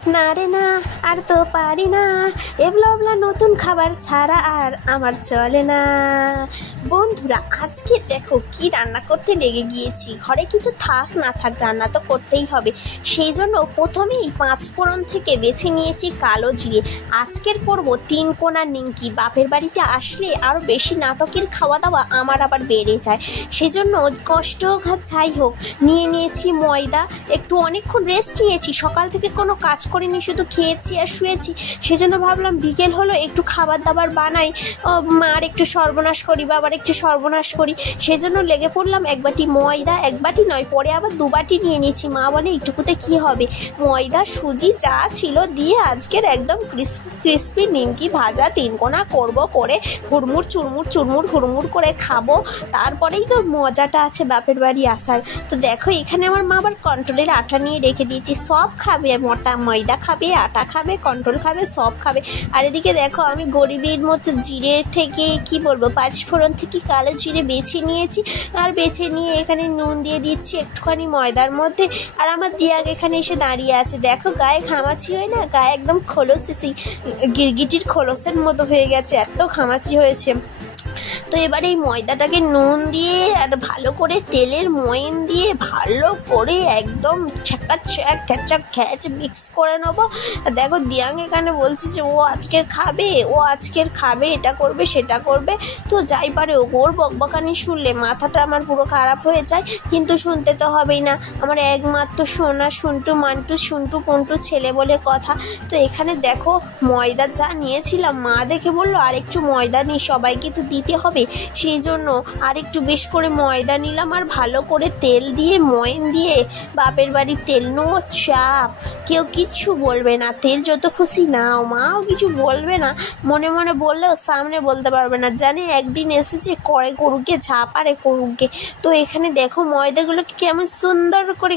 না রে না, আর তো পারি না, এবলা এবলা নতুন খাবার ছাড়া আর আমার চলে না। বন্ধুরা, আজকে দেখো কি রান্না করতে লেগে গিয়েছি। ঘরে কিছু থাক না থাক রান্না তো করতেই হবে। সেই জন্য প্রথমেই 5 ফোড়ন থেকে বেছে নিয়েছি কালো জিরে। আজকের করব 3 কোনা নিমকি। বাপের বাড়িতে আসলে আরও বেশি নাটকের খাওয়া দাওয়া আমার আবার বেড়ে যায়। সেই জন্য কষ্ট যাই হোক নিয়ে নিয়েছি ময়দা। একটু অনেকক্ষণ রেস্ট নিয়েছি, সকাল থেকে কোনো কাজ করিনি, শুধু খেয়েছি আর শুয়েছি। সেজন্য ভাবলাম বিকেল হলো একটু খাবার দাবার বানাই, মার একটু সর্বনাশ করি, বাবার একটু সর্বনাশ করি। সেজন্য লেগে পড়লাম। 1 বাটি ময়দা, 1 বাটি নয়, পরে আবার 2 বাটি নিয়ে নিয়েছি। মা বলে এইটুকুতে কি হবে, ময়দা সুজি যা ছিল দিয়ে আজকের একদম ক্রিসপি নিমকি ভাজা 3 কোনা করবো, করে হুড়মুড় চুরমুর চুরমুর হুড়মুড় করে খাবো। তারপরেই তো মজাটা আছে বাপের বাড়ি আসার। তো দেখো এখানে আমার মা আবার কন্ট্রোলের আটা নিয়ে রেখে দিয়েছি। সব খাবে, মোটা ময়দা খাবে, আটা খাবে, কন্ট্রোল খাবে, সব খাবে। আর এদিকে দেখো আমি গরিবের মতো জিরে থেকে কি বলবো 5 ফোড়ন থেকে কালো জিরে বেছে নিয়েছি। আর বেছে নিয়ে এখানে নুন দিয়ে দিচ্ছি একটুখানি ময়দার মধ্যে। আর আমার দিয়াগ এখানে এসে দাঁড়িয়ে আছে। দেখো গায়ে ঘামাচি হয় না, গায়ে একদম খোলস, সেই গিরগিটির খোলসের মতো হয়ে গেছে, এত ঘামাচি হয়েছে। তো এবার এই ময়দাটাকে নুন দিয়ে আর ভালো করে তেলের ময়ন দিয়ে ভালো করে একদম খ্যাচাক খ্যাচ মিক্স করে নেবো। দেখো দিয়াং এখানে বলছি যে ও আজকের খাবে, এটা করবে সেটা করবে। তো যাই পারে ওর বকবকানি শুনলে মাথাটা আমার পুরো খারাপ হয়ে যায়, কিন্তু শুনতে তো হবেই না। আমার একমাত্র সোনা শুন্টু মান্টু শুন্টু পন্টু ছেলে বলে কথা। তো এখানে দেখো ময়দা যা নিয়েছিলাম, মা দেখে বললো আর একটু ময়দা নিই, সবাইকে তো দিতে হবে। সেই জন্য আর একটু বেশ করে ময়দা নিলাম। আর ভালো করে তেল দিয়ে ময়ন দিয়ে, বাপের বাড়ির তেল, নো চাপ, কেউ কিচ্ছু বলবে না। তেল যত খুশি নাও, মাও কিছু বলবে না। মনে মনে বললেও সামনে বলতে পারবে না, জানে একদিন এসেছে করে করুকে, ঝাপারে করুকে। তো এখানে দেখো ময়দাগুলোকে কেমন সুন্দর করে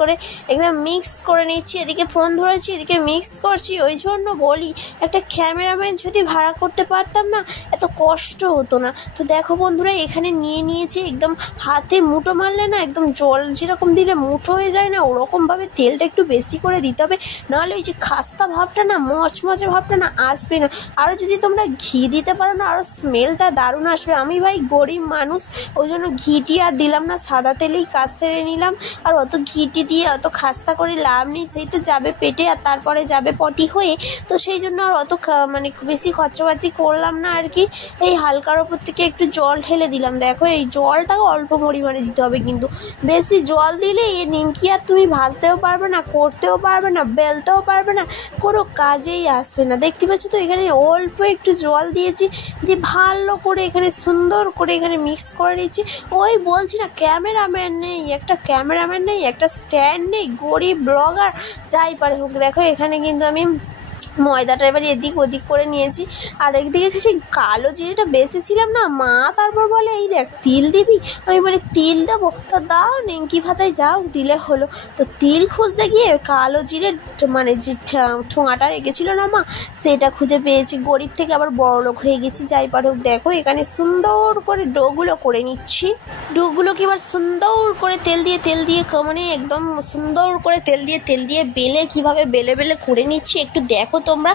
করে একদম মিক্স করে নিচ্ছি। এদিকে ফোন ধরেছি, এদিকে মিক্স করছি। ওই জন্য বলি একটা ক্যামেরাম্যান যদি ভাড়া করতে পারতাম না, এত কষ্ট হতো না। তো দেখো বন্ধুরা, এখানে নিয়ে নিয়েছি। একদম হাতে মুঠো মারলে না, একদম জল যেরকম দিলে মুঠো হয়ে যায় না, ওরকমভাবে তেলটা একটু বেশি করে দিতে হবে, নাহলে ওই যে খাস্তা ভাবটা না, মচমচে ভাবটা না আসবে না। আরও যদি তোমরা ঘি দিতে পারো না, আরও স্মেলটা দারুণ আসবে। আমি ভাই গরিব মানুষ, ওই জন্য ঘিটি আর দিলাম না, সাদা তেলেই কাজ সেরে নিলাম। আর অত ঘিটি দিয়ে অত খাস্তা করে লাভ নেই, সেই তো যাবে পেটে আর তারপরে যাবে পটি হয়ে। তো সেই জন্য আর অত মানে বেশি খরচাপাতি করলাম না আর কি। এই হালকার ওপর থেকে একটু জল ঢেলে দিলাম। দেখো এই জলটাকে অল্প পরিমাণে দিতে হবে, কিন্তু বেশি জল দিলে এই নিমকি আর তুমি ভাজতেও পারবে না, করতেও পারবে না, বেলতেও পারবে না, কোনো কাজেই আসবে না। দেখতে পাচ্ছ তো এখানে অল্প একটু জল দিয়েছি, দিয়ে ভালো করে এখানে সুন্দর করে এখানে মিক্স করে নিচ্ছি। ওই বলছি না, ক্যামেরাম্যান নেই, একটা স্ট্যান্ড নেই, গরিব ব্লগার যাই পারে হোক। দেখো এখানে কিন্তু আমি ময়দাটা এবার এদিক ওদিক করে নিয়েছি। আর একদিকে সেই কালো জিরেটা বেঁচেছিলাম না, মা তারপর বলে এই দেখ তিল দিবি। আমি বলি তিল দেবো, তা দাও নিমকি ভাজাই যাও, দিলে হলো। তো তিল খুঁজতে গিয়ে কালো জিরের মানে যে ঠোঙাটা রেখেছিল না মা, সেটা খুঁজে পেয়েছি। গরিব থেকে আবার বড়লোক হয়ে গেছি, যাই পারুক। দেখো এখানে সুন্দর করে ডোগুলো করে নিচ্ছি। ডোগুলোকে এবার সুন্দর করে তেল দিয়ে মানে একদম সুন্দর করে তেল দিয়ে বেলে কীভাবে বেলে করে নিচ্ছি একটু দেখো তোমরা।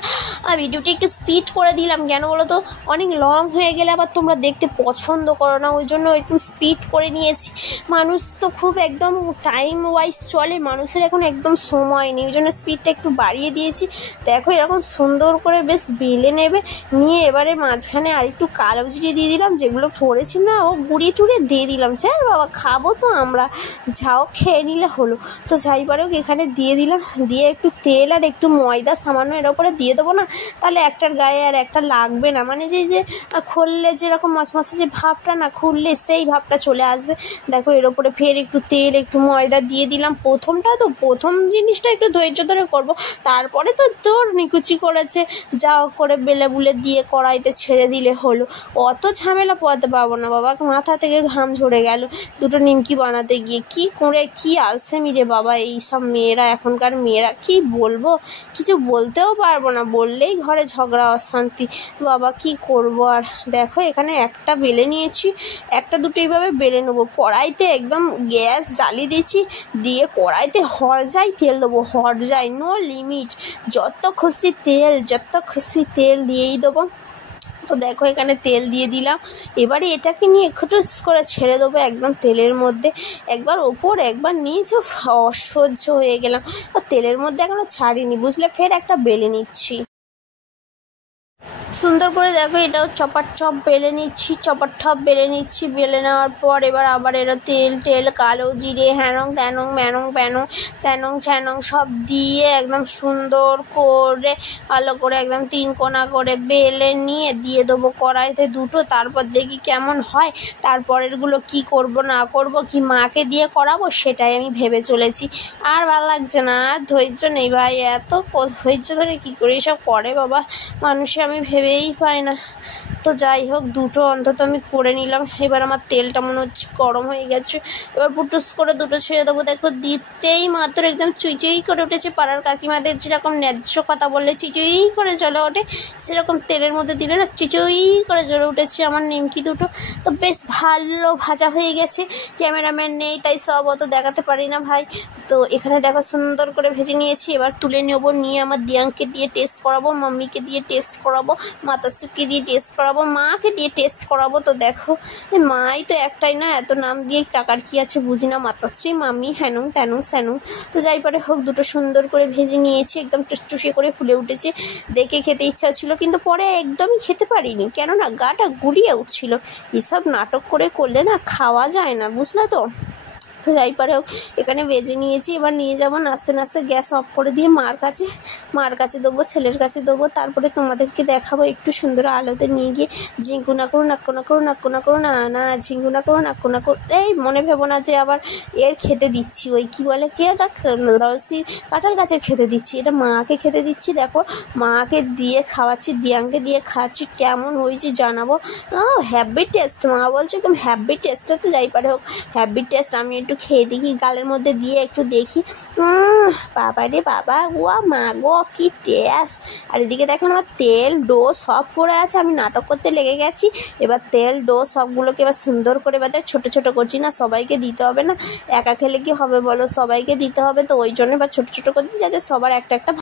ভিডিওটি একটু স্পিড করে দিলাম, কেন বলো তো, অনেক লং হয়ে গেলে আবার তোমরা দেখতে পছন্দ করো না, ওই জন্য একটু স্পিড করে নিয়েছি। মানুষ তো খুব একদম টাইম ওয়াইজ চলে, মানুষের এখন একদম সময় নেই, ওই জন্য স্পিডটা একটু বাড়িয়ে দিয়েছি। দেখো এরকম সুন্দর করে বেশ বেলে নেবে, নিয়ে এবারে মাঝখানে আর একটু কালো জিরে দিয়ে দিলাম, যেগুলো পড়েছি না ও গুঁড়িয়ে টুড়িয়ে দিয়ে দিলাম। চাই বাবা খাবো তো আমরা, যাও খেয়ে নিলে হলো। তো যাই পারেও এখানে দিয়ে দিলাম, দিয়ে একটু তেল আর একটু ময়দা সামান্য এর উপরে দিয়ে দেবো না, তাহলে একটার গায়ে আর একটা লাগবে না। মানে যে খুললে যেরকম মচমচে যে ভাবটা না, খুললে সেই ভাবটা চলে আসবে। দেখো এর ওপরে ফের একটু তেল একটু ময়দা দিয়ে দিলাম। প্রথম জিনিসটা একটু ধৈর্য ধরে করব, তারপরে তো তোর নিকুচি করেছে, যাও করে বেলে বুলে দিয়ে কড়াইতে ছেড়ে দিলে হলো। অত ঝামেলা পোয়াতে পারবো না বাবা, মাথা থেকে ঘাম ঝরে গেল দুটো নিমকি বানাতে গিয়ে। কি করে কি আলসেমি রে বাবা এইসব মেয়েরা, এখনকার মেয়েরা, কি বলবো, কিছু বলতেও পারবো না, বললেই ঘরে ঝগড়া অশান্তি। বাবা কি করব আর। দেখো এখানে একটা বেলে নিয়েছি, একটা দুটো এইভাবে বেলে নেবো। কড়াইতে একদম গ্যাস জ্বালিয়ে দিয়েছি, দিয়ে কড়াইতে হরজাই তেল দেবো, হরজাই নো লিমিট, যত খুশি তেল দিয়েই দেবো। তো দেখো এখানে তেল দিয়ে দিলাম, এবারে এটাকে নিয়ে একটু করে ছেড়ে দেবো একদম তেলের মধ্যে, একবার ওপর একবার নিচ, অসহ্য হয়ে গেলাম। তেলের মধ্যে এখনো ছাড়িনি বুঝলে, ফের একটা বেলে নিচ্ছি সুন্দর করে। দেখো এটাও চপার চপ বেলে নিচ্ছি, বেলে নেওয়ার পর এবার আবার এরা তেল কালো জিরে হ্যানং ত্যানং সব দিয়ে একদম সুন্দর করে ভালো করে একদম 3 কোনা করে বেলে নিয়ে দিয়ে দেবো কড়াইতে দুটো। তারপর দেখি কেমন হয়, তারপরেরগুলো কি করব না করব, কি মাকে দিয়ে করাবো সেটাই আমি ভেবে চলেছি। আর ভালো লাগছে না, আর ধৈর্য নেই ভাই, এত ধৈর্য ধরে কী করে এসব করে বাবা মানুষে, আমি ভেবেই পাই না। তো যাই হোক দুটো অন্তত আমি করে নিলাম। এবার আমার তেলটা মনে হচ্ছে গরম হয়ে গেছে, এবার পুটুস করে দুটো ছেড়ে দেবো। দেখো দিতেই মাত্র একদম চুইচুই করে উঠেছে, পাড়ার কাকিমাদের যেরকম ন্যায্য কথা বললে চুইচুই করে জ্বলে ওঠে, সেরকম তেলের মধ্যে দিলে না চুইচুই করে জ্বলে উঠেছে আমার নিমকি দুটো। তো বেশ ভালো ভাজা হয়ে গেছে, ক্যামেরাম্যান নেই তাই সব অত দেখাতে পারি না ভাই। তো এখানে দেখো সুন্দর করে ভেজে নিয়েছি, এবার তুলে নেবো, নিয়ে আমার দিয়াংকে দিয়ে টেস্ট করাবো, মাম্মিকে দিয়ে টেস্ট করাবো, মাতাশ্রীকে দিয়ে টেস্ট করাবো, মাকে দিয়ে টেস্ট করাবো। তো দেখো মাই তো একটাই না, এত নাম দিয়ে টাকার কি আছে বুঝি না, মাতাশ্রী মাম্মি হ্যানুং ত্যানুং স্যানুং। তো যাই পারে হোক দুটো সুন্দর করে ভেজে নিয়েছি, একদম টুসটুসে করে ফুলে উঠেছে, দেখে খেতে ইচ্ছা ছিল কিন্তু পরে একদমই খেতে পারিনি, কেননা গাটা গুড়িয়ে উঠছিল। এসব নাটক করলে না খাওয়া যায় না বুঝলে তো। তো যাই পারে হোক এখানে ভেজে নিয়েছি, এবার নিয়ে যাবো নাচতে গ্যাস অফ করে দিয়ে মার কাছে দেবো, ছেলের কাছে দেবো। তারপরে তোমাদেরকে দেখাবো একটু সুন্দর আলোতে নিয়ে গিয়ে ঝিঙ্কুনা করো না ঝিঙ্কুনা করো নাক্কো না করো। এই মনে ভেবো না যে আবার এর খেতে দিচ্ছি, ওই কি বলে কে এটা লসি কাঁঠাল গাছের খেতে দিচ্ছি, এটা মাকে খেতে দিচ্ছি। দেখো মাকে দিয়ে খাওয়াচ্ছি, দিয়াংকে দিয়ে খাওয়াচ্ছি, কেমন হয়েছে জানাবো। হ্যাপি টেস্ট, মা বলছে একদম হ্যাপি টেস্ট। তো যাই পারে হোক হ্যাপি টেস্ট, আমি একটু খেয়ে দেখি, গালের মধ্যে দিয়ে একটু দেখি, বাবা রে বাবা, ও মা গো কি টেস্ট। আর এদিকে দেখেন আমার তেল ডো সব পড়ে আছে, আমি নাটক করতে লেগে গেছি। এবার তেল ডো সবগুলোকে এবার সুন্দর করে এবার ছোটো ছোটো করছি, না সবাইকে দিতে হবে না, একা খেলে কি হবে বলো, সবাইকে দিতে হবে। তো ওই জন্য এবার ছোটো ছোটো করছি যাতে সবার একটা